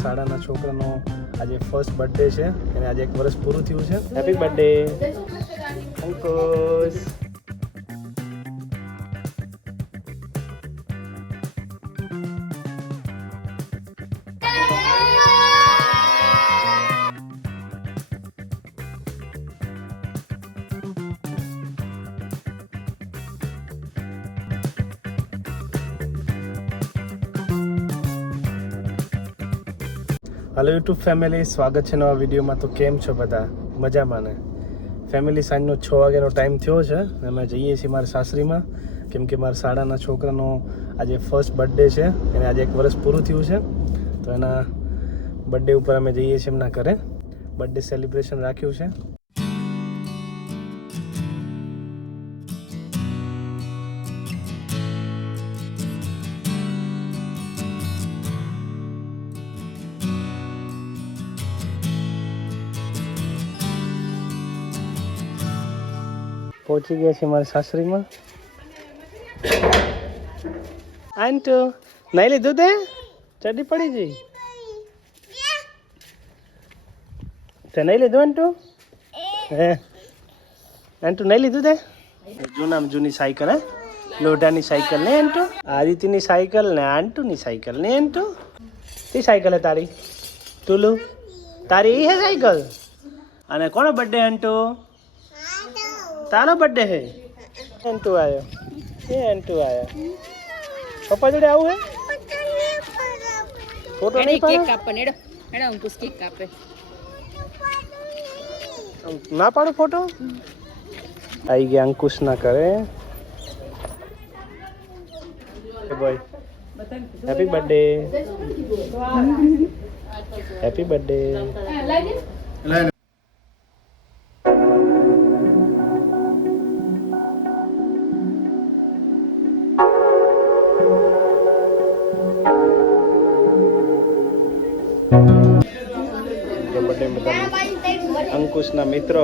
શાળાના છોકરાનો આજે ફર્સ્ટ બર્થડે છે અને આજે 1 વર્ષ પૂરું થયું છે. હેપી બર્થડે અંકુશ. હેલો યુટ્યુબ ફેમિલી, સ્વાગત છે નવા વિડીયોમાં. તો કેમ છો બધા? મજામાં ને? ફેમિલી, સાંજનો 6 વાગ્યાનો ટાઈમ થયો છે અને અમે જઈએ છીએ મારા સાસરીમાં, કેમ કે મારા શાળાના છોકરાનો આજે ફર્સ્ટ બર્થડે છે અને આજે 1 વર્ષ પૂરું થયું છે. તો એના બર્થડે ઉપર અમે જઈએ છીએ એમના ઘરે. બર્થડે સેલિબ્રેશન રાખ્યું છે. પહોંચી ગયા છે મારી સાસરીમાં. આંટુ નહીં લીધું તે? ચડી પડી જઈ તે નહીં લીધું આંટુ? હે આંટુ નહીં લીધું તે? જૂની સાયકલ, હે લોઢાની સાયકલ ને આંટુ? આદિત્યની સાયકલ ને આંટુની સાયકલ ને આંટુ? કઈ સાયકલ હે તારી? તુલુ તારી એ હે સાયકલ? અને કોનો બર્થડે આંટુ? તારો બર્થડે હે? એન્ટુ આવ્યો, એ એન્ટુ આવ્યો. પપ્પા જોડે આવું હે? ફોટો નહીં પાડો? કેક કાપે નેડો નેડો અંકુશ કેક કાપે. ના પાડો ફોટો? આવી ગયા અંકુશ ના કરે. બોય હેપી બર્થડે, હેપી બર્થડે. અંકુશના મિત્રો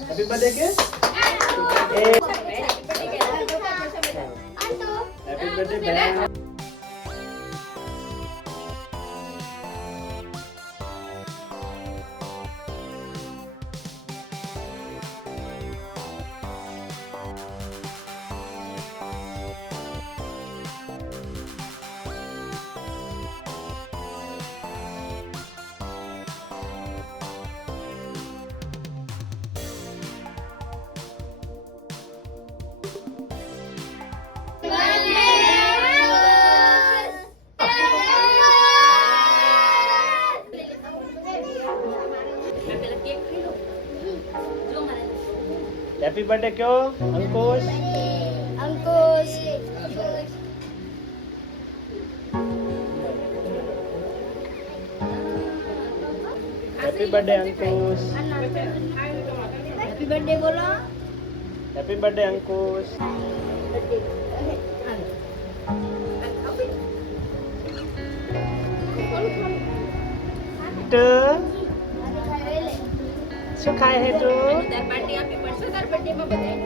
હેપી બર્થડે કે હેપી બર્થડે. હેપી બર્થડે કયો Ankush? Ankush happy birthday Ankush. Happy birthday बोलो હેપી બર્થડે અંકુશ. તો શું ખાય હે તું? તાર પાર્ટી આપી પડશે તાર બર્થડે માં બધાય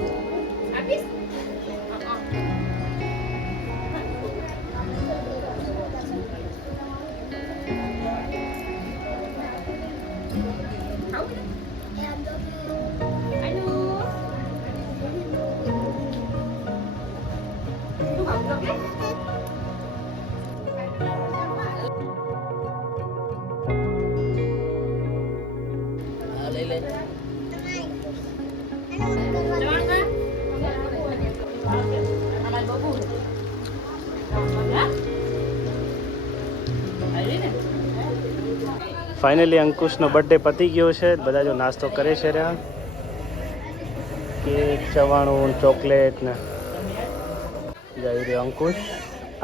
આપીશ ફાઇનલી અંકુશનો બર્થડે પતી ગયો છે. બધા જો નાસ્તો કરે છે રહ્યા. કેક, ચવાણું, ચોકલેટ ને જઈ રહ્યો અંકુશ.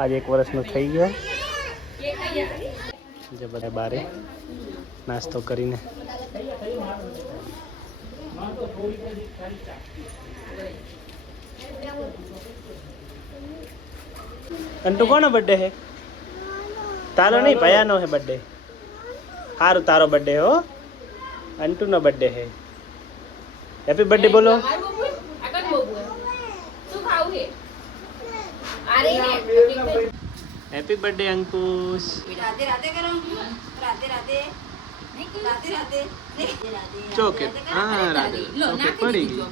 આજે 1 વર્ષનો થઈ ગયો. જે બધા બારે નાસ્તો કરીને અંટુ કોનો બર્થડે હે? તારો નહીં, ભયાનો હે બર્થડે. સારું, તારો બર્થડે હો. અંટુનો બર્થડે હે. હેપી બર્થડે બોલો. હેપી બર્થડે અંકુશ. રાધે રાધે કરો રાધે રાધે રાધે રાધે ચોકેટ. હા, રાધે. ચોકેટ પડી ગઈ.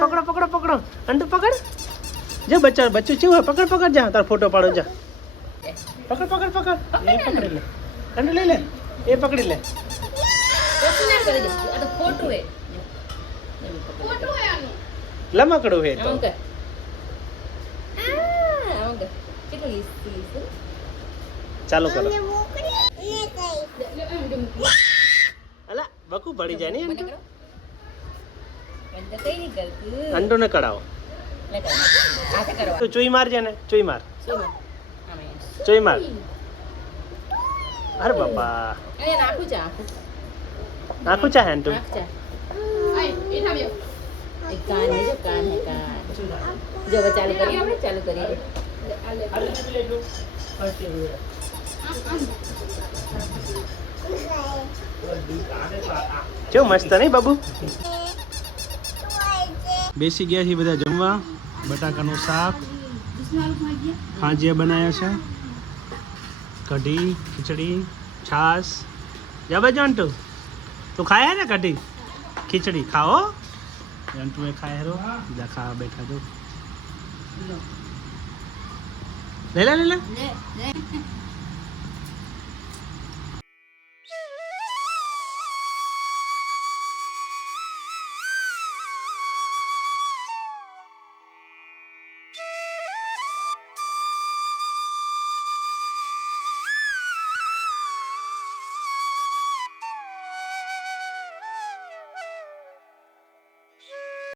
પકડો પકડો પકડો અંટુ પકડ. જો બચ્ચું ચેવું હોય, પકડ પકડ. જા તાર ફોટો પાડો. જા પકડ પકડ પકડ. એ પકડી લે અંટુ, લઈ લે. એ પકડી લે. લમકડું હે તો. ચાલુ કરો. અલા બકુ પડી જાય ને અંટુ. અંડો ને કઢાવો. તો ચોઈ મારજે ને. ચોઈ માર. ચોઈ માર. અરે બાપા, આખું ચા હે અંટુ. ચાલુ કરીએ આપણે ચાલુ કરીએ કેવું મસ્ત નહીં બાબુ? બેસી ગયા છીએ બધા જમવા. બટાકાનું શાક, ખાંજિયા બનાવ્યા છે, કઢી, ખીચડી, છાશ. જબે જંટુ તું ખાય ને કઢી ખીચડી ખાઓ. જંટુ એ ખાય હેરો. બીજા ખાવા બેઠા જો. લે લે લે લે.